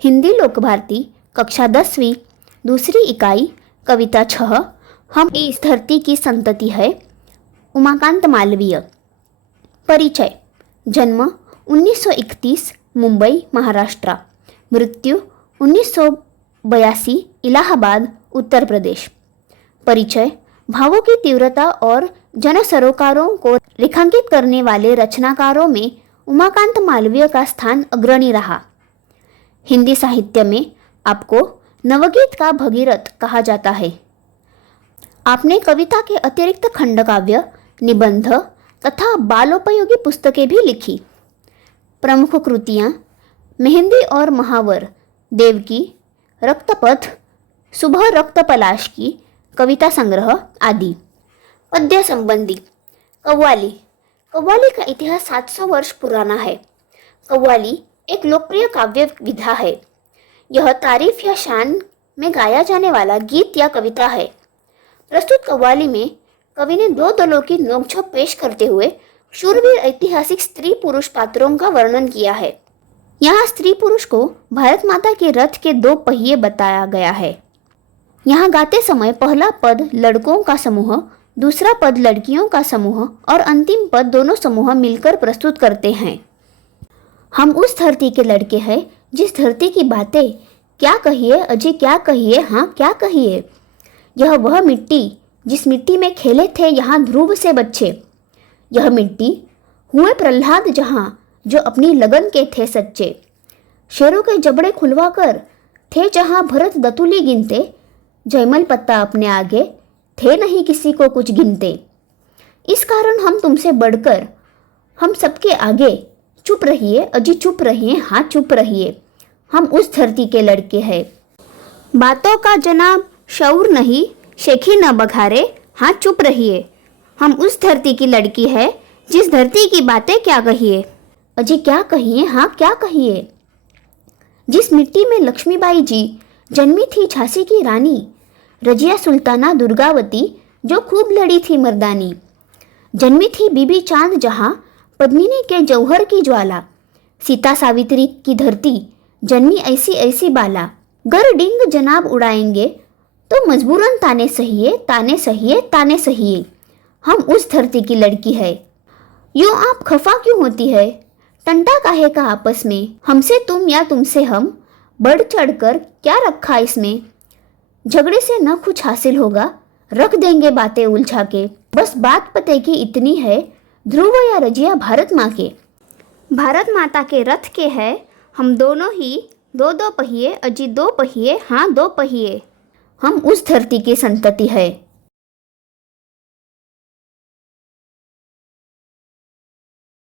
हिंदी लोक भारती कक्षा 10वीं दूसरी इकाई कविता 6। हम इस धरती की संतति है। उमाकांत मालवीय। परिचय। जन्म 1931 मुंबई महाराष्ट्र। मृत्यु 1982 इलाहाबाद उत्तर प्रदेश। परिचय। भावों की तीव्रता और जन सरोकारों को रेखांकित करने वाले रचनाकारों में उमाकांत मालवीय का स्थान अग्रणी रहा। हिंदी साहित्य में आपको नवगीत का भगीरथ कहा जाता है। आपने कविता के अतिरिक्त खंडकाव्य, निबंध तथा बालोपयोगी पुस्तकें भी लिखी। प्रमुख कृतियाँ मेहंदी और महावर, देवकी, रक्तपथ, सुबह रक्त पलाश की, कविता संग्रह आदि। पद्य संबंधी। कव्वाली। कव्वाली का इतिहास 700 वर्ष पुराना है। कव्वाली एक लोकप्रिय काव्य विधा है। यह तारीफ या शान में गाया जाने वाला गीत या कविता है। प्रस्तुत कव्वाली में कवि ने दो दलों की नोकझोंक पेश करते हुए शूरवीर ऐतिहासिक स्त्री पुरुष पात्रों का वर्णन किया है। यहाँ स्त्री पुरुष को भारत माता के रथ के दो पहिए बताया गया है। यहाँ गाते समय पहला पद लड़कों का समूह, दूसरा पद लड़कियों का समूह और अंतिम पद दोनों समूह मिलकर प्रस्तुत करते हैं। हम उस धरती के लड़के हैं जिस धरती की बातें क्या कहिए अजी क्या कहिए हाँ क्या कहिए। यह वह मिट्टी जिस मिट्टी में खेले थे यहाँ ध्रुव से बच्चे। यह मिट्टी हुए प्रहलाद जहाँ जो अपनी लगन के थे सच्चे। शेरों के जबड़े खुलवाकर थे जहाँ भरत दतुली गिनते। जयमल पत्ता अपने आगे थे नहीं किसी को कुछ गिनते। इस कारण हम तुमसे बढ़कर हम सबके आगे चुप रहिए अजी चुप रहिए हाँ चुप रहिए। हम उस धरती के लड़के हैं। बातों का जनाब शऊर नहीं, शेखी न बघारे हाँ चुप रहिए। हम उस धरती की लड़की है जिस धरती की बातें क्या कहिए अजी क्या कहिए हाँ क्या कहिए। जिस मिट्टी में लक्ष्मीबाई जी जन्मी थी झांसी की रानी, रजिया सुल्ताना दुर्गावती जो खूब लड़ी थी मर्दानी। जन्मी थी बीबी चांद जहाँ पद्मिनी के जौहर की ज्वाला। सीता सावित्री की धरती जन्मी ऐसी ऐसी बाला। गर डिंग जनाब उड़ाएंगे तो मजबूरन ताने सहिए ताने सहिए ताने सहिए। हम उस धरती की लड़की है। यूँ आप खफा क्यों होती है, टंटा काहे का आपस में, हमसे तुम या तुमसे हम, बढ़ चढ़कर क्या रखा इसमें। झगड़े से न कुछ हासिल होगा, रख देंगे बातें उलझा के। बस बात पते की इतनी है, ध्रुव या रजिया भारत माँ के। भारत माता के रथ के हैं हम दोनों ही, दो दो पहिए अजी दो पहिए हाँ दो पहिए। हम उस धरती की संतति है।